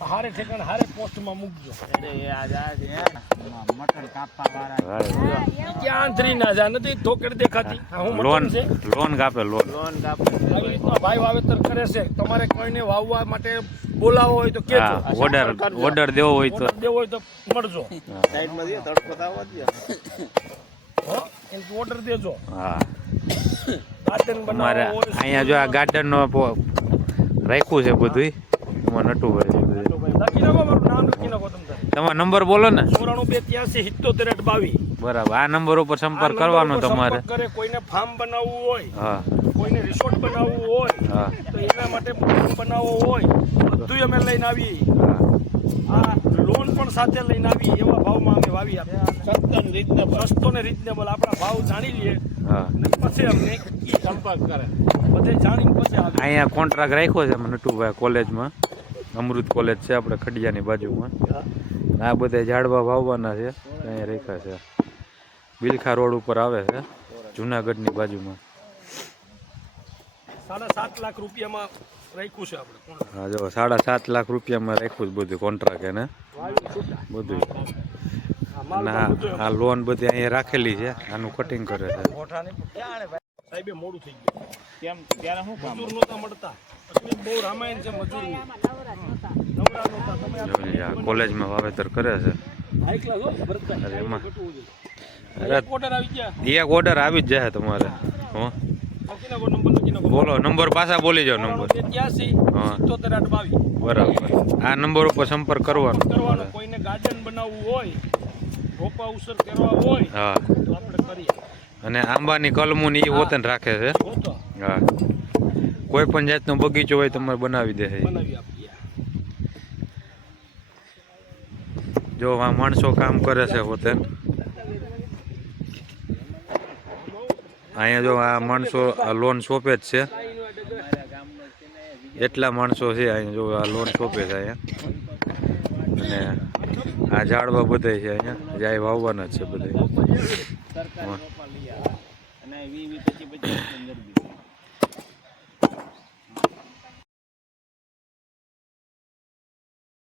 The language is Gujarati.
હારે ઠેકાણે હારે પોસ્ટમાં મૂકજો. મટન કાપવા વાળા ક્યાં અંતરી ના નથી થોકડ દેખાતી. હું લોન છે? લોન કાપે લોન. લોન ભાઈ વાવેતર કરે છે. તમારે કોઈને વાવવા માટે બોલાવો હોય તો કેજો. ઓર્ડર ઓર્ડર દેવો હોય તો. દેવો હોય તો મળજો. સાઈડમાં દે તડકો તો દે હો એમ ઓર્ડર દેજો. હા. ગાર્ડન અમારે અહીંયા જો આ ગાર્ડન નો રાખ્યું છે બધું એમાં નટુભાઈ. તમારો નંબર બોલો ને. ચોરાણું બે ત્યાંસી સિત્તોતેર બાવીસ બરાબર. આ નંબર ઉપર સંપર્ક કરવાનો તમારે. કોઈને ફાર્મ બનાવવું હોય હા. કોઈને રિસોર્ટ બનાવવું હોય હા. તો એના માટે ફોર્મ બનાવવો હોય બધું અમે લઈને આવીએ. હા. આ લોન પણ સાથે લઈને આવીએ એવા ભાવમાં અમે વાવી આપીએ. સસ્તો ને રીઝનેબલ આપણા ભાવ જાણી લઈએ. પછી અમને સંપર્ક કરે. બધે જાણીને પછી અહીંયા કોન્ટ્રાક્ટ રાખ્યો છે અમે નટુભાઈ કોલેજમાં અમૃત કોલેજ છે આપણે ખડિયાની બાજુમાં. આ બધા ઝાડવા વાવવાના છે. અહીંયા રાખ્યા છે. બિલખા રોડ ઉપર આવે છે જુનાગઢની બાજુમાં. સાડા સાત લાખ રૂપિયામાં રાખ્યું છે આપણે હા જો સાડા સાત લાખ રૂપિયામાં રાખ્યું છે બધું કોન્ટ્રાક્ટ એને. બધું આ લોન બધી અહીંયા રાખેલી છે આનું કટિંગ કરે છે. સાહેબે મોડું થઈ ગયું. કેમ? ત્યારે શું કામ? મજૂર નહોતા મળતા. એટલે બહુ રામાયણ છે મજૂરની. નવરા નહોતા. તમે આ જો આ કોલેજમાં વાવેતર કરે છે. હાઈ ક્લાસ હો ભરતભાઈ અરે એમાં. ઘટવું જોઈએ. અરે એક order આવી ગયા. એક ઓર્ડર આવી જ જાય તમારે. હો. લખી નાખો નંબર લખી નાખો બોલો નંબર પાછા બોલી જાઓ નંબર. ત્યાંસી હા. સિત્તોતેર આઠ બાવીસ બરાબર. આ નંબર ઉપર સંપર્ક કરવાનો કરવાનો તમારે. કોઈને ગાર્ડન બનાવવું હોય રોપા ઉસર કરવા હોય હા. તો આપણે કરીએ. અને આંબાની કલમું ને એ વતન રાખે છે. હા. કોઈ પણ જાતનો બગીચો હોય તમારે બનાવી દે જો આ માણસો કામ કરે છે વતન અહીંયા જો આ માણસો આ લોન સોંપે જ છે. એટલા માણસો છે અહીંયા જો આ લોન સોંપે છે અહીંયા. અને આ ઝાડવા બધા છે અહીંયા. જાય વાવવાના જ છે બધા.